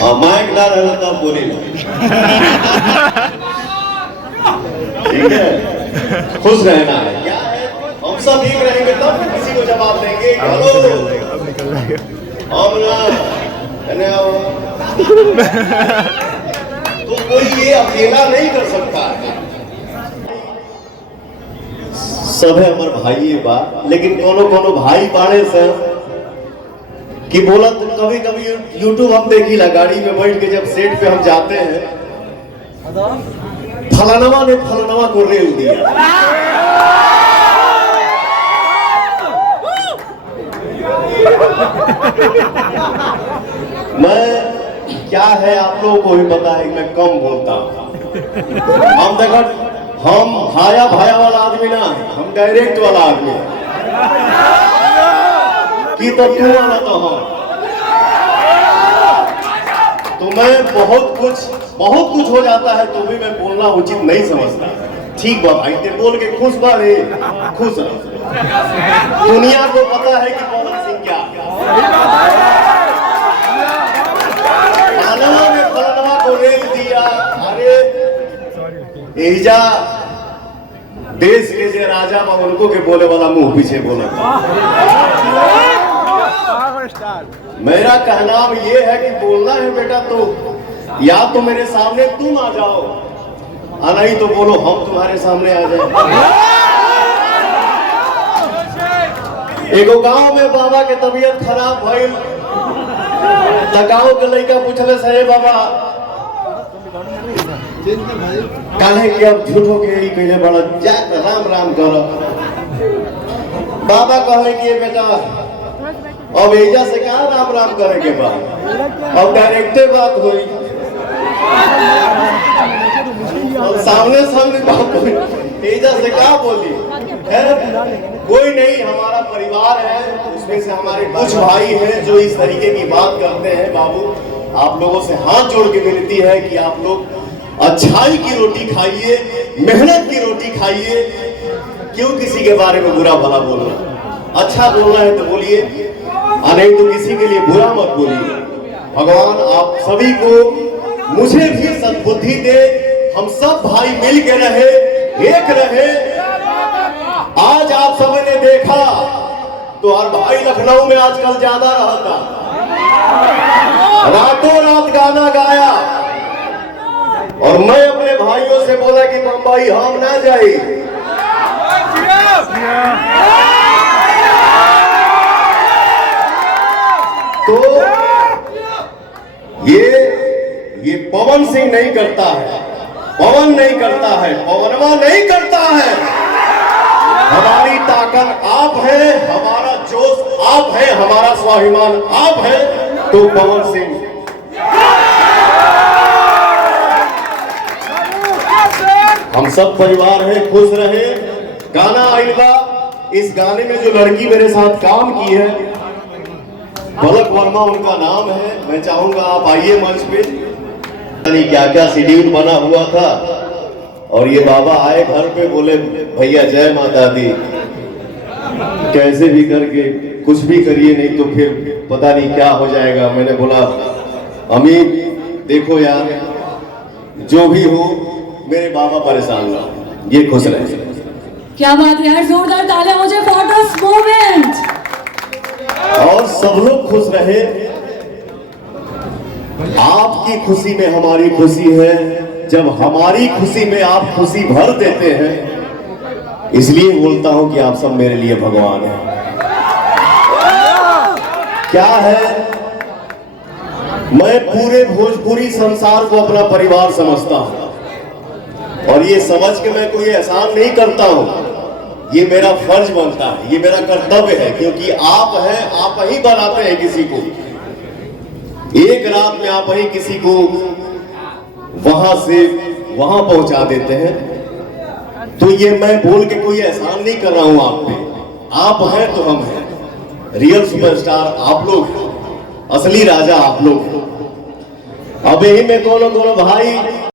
Mic ना रहे तब बोली ना। ठीक है, खुश रहना है। क्या है, हम सब एक रहेंगे तब किसी को जवाब देंगे। हेलो हम ना तो कोई ये अकेला नहीं कर सकता है। सब है हमारे भाई ये बात, लेकिन कोनो कोनो भाई बाड़े से कि बोला तो कभी कभी यूट्यूब हम देखी ला गाड़ी में बैठ के जब सेट पे हम जाते हैं, फलानवा ने फलानवा को रेल दिया। मैं क्या है आप लोगों को भी पता है, मैं कम बोलता हूं। हम देखो, हम भाया भाया वाला आदमी ना, हम डायरेक्ट वाला आदमी कि तो तू वाला तो हम तो मैं बहुत कुछ हो जाता है तो भी मैं बोलना उचित नहीं समझता। ठीक बात भाई, ते बोल के खुश बारे खुश रहो। दुनिया को पता है कि पवन सिंह क्या फलाना ने फलाना को रेल दिया। अरे एजा देश के जे राजा बा उनको के बोले वाला मुंह पीछे बोला। मेरा कहना ये है कि बोलना है बेटा तो या तो मेरे सामने तुम आ जाओ, नहीं तो बोलो हम तुम्हारे सामने आ जाए। एगो गांव में बाबा के तबीयत खराब भइल, गाँव के लड़का पूछले सहे बाबा काहे कि अब झूठो के ही कहले बड़ा जा राम राम करो। बाबा कहले कि बेटा अब एजा से कहा राम राम करे के बाद, अब डायरेक्टे बात हुई, सामने सामने बात हुई, एजा से क्या बोली है? कोई नहीं, हमारा परिवार है, उसमें से हमारे कुछ भाई हैं जो इस तरीके की बात करते हैं। बाबू आप लोगों से हाथ जोड़ के विनती है कि आप लोग अच्छाई की रोटी खाइए, मेहनत की रोटी खाइए। क्यों किसी के बारे में बुरा भला बोलना? अच्छा बोलना है तो बोलिए, नहीं तो किसी के लिए बुरा मत बोलिए। भगवान आप सभी को, मुझे भी सद्बुद्धि दे, हम सब भाई मिल के रहे, एक रहे। आज आप सबने देखा तो हर भाई लखनऊ में आजकल ज्यादा रहता, रातों रात गाना गाया और मैं अपने भाइयों से बोला कि बम्बई हम ना जाए। तो ये पवन सिंह नहीं करता है, पवन नहीं करता है, पवनवा नहीं करता है। हमारी ताकत आप है, हमारा जोश आप है, हमारा स्वाभिमान आप है। तो पवन सिंह हम सब परिवार है, खुश रहे। गाना आइएगा, इस गाने में जो लड़की मेरे साथ काम की है पलक वर्मा उनका नाम है। मैं चाहूंगा आप आइए मंच पे। क्या क्या शेड्यूल बना हुआ था और ये बाबा आए घर पे, बोले भैया जय माता दी, कैसे भी करके कुछ भी करिए नहीं तो फिर पता नहीं क्या हो जाएगा। मैंने बोला अमीर देखो यार, जो भी हो मेरे बाबा परेशान ना, ये खुश रहे। क्या बात है यार, जोरदार तालियां मुझे फॉर दिस मोमेंट। और सब लोग खुश रहे। आपकी खुशी में हमारी खुशी है, जब हमारी खुशी में आप खुशी भर देते हैं, इसलिए बोलता हूं कि आप सब मेरे लिए भगवान हैं। क्या है, मैं पूरे भोजपुरी संसार को अपना परिवार समझता हूं और ये समझ के मैं कोई एहसान नहीं करता हूं, ये मेरा फर्ज बनता है, ये मेरा कर्तव्य है। क्योंकि आप हैं, आप ही बनाते हैं किसी को। एक रात में आप ही किसी को वहां से वहां पहुंचा देते हैं। तो ये मैं बोल के कोई एहसान नहीं कर रहा हूं आप पे। आप हैं तो हम हैं, रियल सुपरस्टार आप लोग, असली राजा आप लोग। अब यही में दोनों भाई